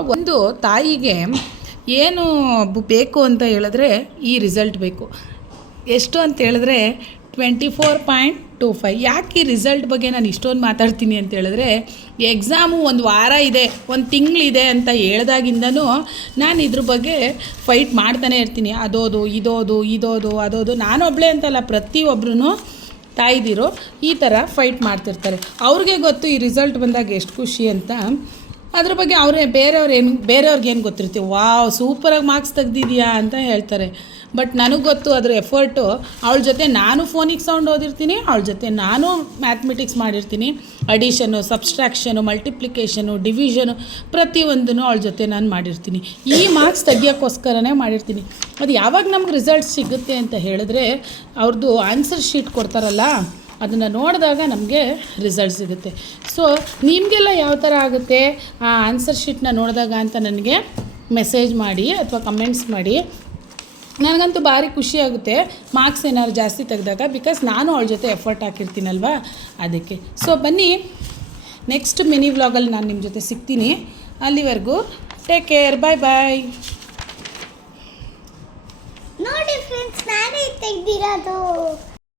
ಒಂದು ತಾಯಿಗೆ ಏನು ಬೇಕು ಅಂತ ಹೇಳಿದ್ರೆ ಈ ರಿಸಲ್ಟ್ ಬೇಕು. ಎಷ್ಟು ಅಂತ ಹೇಳಿದ್ರೆ 24.25. ಯಾಕೆ ಈ ರಿಸಲ್ಟ್ ಬಗ್ಗೆ ನಾನು ಇಷ್ಟೊಂದು ಮಾತಾಡ್ತೀನಿ ಅಂತ ಹೇಳಿದ್ರೆ, ಎಕ್ಸಾಮು ಒಂದು ವಾರ ಇದೆ, ಒಂದು ತಿಂಗಳಿದೆ ಅಂತ ಹೇಳ್ದಾಗಿಂದನೂ ನಾನು ಇದ್ರ ಬಗ್ಗೆ ಫೈಟ್ ಮಾಡ್ತಾನೆ ಇರ್ತೀನಿ. ಅದೋದು ಅದೋದು ನಾನೊಬ್ಬಳೇ ಅಂತಲ್ಲ, ಪ್ರತಿಯೊಬ್ಬರೂ ತಾಯಿದಿರು ಈ ಥರ ಫೈಟ್ ಮಾಡ್ತಿರ್ತಾರೆ. ಅವ್ರಿಗೆ ಗೊತ್ತು ಈ ರಿಸಲ್ಟ್ ಬಂದಾಗ ಎಷ್ಟು ಖುಷಿ ಅಂತ. ಅದ್ರ ಬಗ್ಗೆ ಬೇರೆಯವ್ರಿಗೆ ಏನು ಗೊತ್ತಿರ್ತೀವಿ, ವಾವ್ ಸೂಪರಾಗಿ ಮಾರ್ಕ್ಸ್ ತೆಗ್ದಿದ್ಯಾ ಅಂತ ಹೇಳ್ತಾರೆ. ಬಟ್ ನನಗೆ ಗೊತ್ತು ಅದ್ರ ಎಫರ್ಟು. ಅವಳ ಜೊತೆ ನಾನು ಫೋನಿಕ್ ಸೌಂಡ್ ಓದಿರ್ತೀನಿ, ಅವಳ ಜೊತೆ ನಾನು ಮ್ಯಾಥಮೆಟಿಕ್ಸ್ ಮಾಡಿರ್ತೀನಿ, ಅಡಿಷನು, ಸಬ್ಸ್ಟ್ರಾಕ್ಷನು, ಮಲ್ಟಿಪ್ಲಿಕೇಷನು, ಡಿವಿಷನು ಪ್ರತಿಯೊಂದೂ ಅವಳ ಜೊತೆ ನಾನು ಮಾಡಿರ್ತೀನಿ. ಈ ಮಾರ್ಕ್ಸ್ ತೆಗಿಯೋಕ್ಕೋಸ್ಕರನೇ ಮಾಡಿರ್ತೀನಿ. ಅದು ಯಾವಾಗ ನಮ್ಗೆ ರಿಸಲ್ಟ್ ಸಿಗುತ್ತೆ ಅಂತ ಹೇಳಿದ್ರೆ, ಅವ್ರದ್ದು ಆನ್ಸರ್ ಶೀಟ್ ಕೊಡ್ತಾರಲ್ಲ, ಅದನ್ನು ನೋಡಿದಾಗ ನಮಗೆ ರಿಸಲ್ಟ್ ಸಿಗುತ್ತೆ. ಸೊ ನಿಮಗೆಲ್ಲ ಯಾವ ಥರ ಆಗುತ್ತೆ ಆ ಆನ್ಸರ್ ಶೀಟ್ನ ನೋಡಿದಾಗ ಅಂತ ನನಗೆ ಮೆಸೇಜ್ ಮಾಡಿ ಅಥವಾ ಕಮೆಂಟ್ಸ್ ಮಾಡಿ. ನನಗಂತೂ ಭಾರಿ ಖುಷಿಯಾಗುತ್ತೆ ಮಾರ್ಕ್ಸ್ ಏನಾದ್ರು ಜಾಸ್ತಿ ತೆಗೆದಾಗ, ಬಿಕಾಸ್ ನಾನು ಅವಳ ಜೊತೆ ಎಫರ್ಟ್ ಹಾಕಿರ್ತೀನಲ್ವ, ಅದಕ್ಕೆ. ಸೊ ಬನ್ನಿ, ನೆಕ್ಸ್ಟ್ ಮಿನಿ ವ್ಲಾಗಲ್ಲಿ ನಾನು ನಿಮ್ಮ ಜೊತೆ ಸಿಗ್ತೀನಿ. ಅಲ್ಲಿವರೆಗೂ ಟೇಕ್ ಕೇರ್, ಬಾಯ್ ಬಾಯ್. ನೋಡಿ ಫ್ರೆಂಡ್ಸ್, ನಾನೇ ತೆಗ್ದಿರೋದು.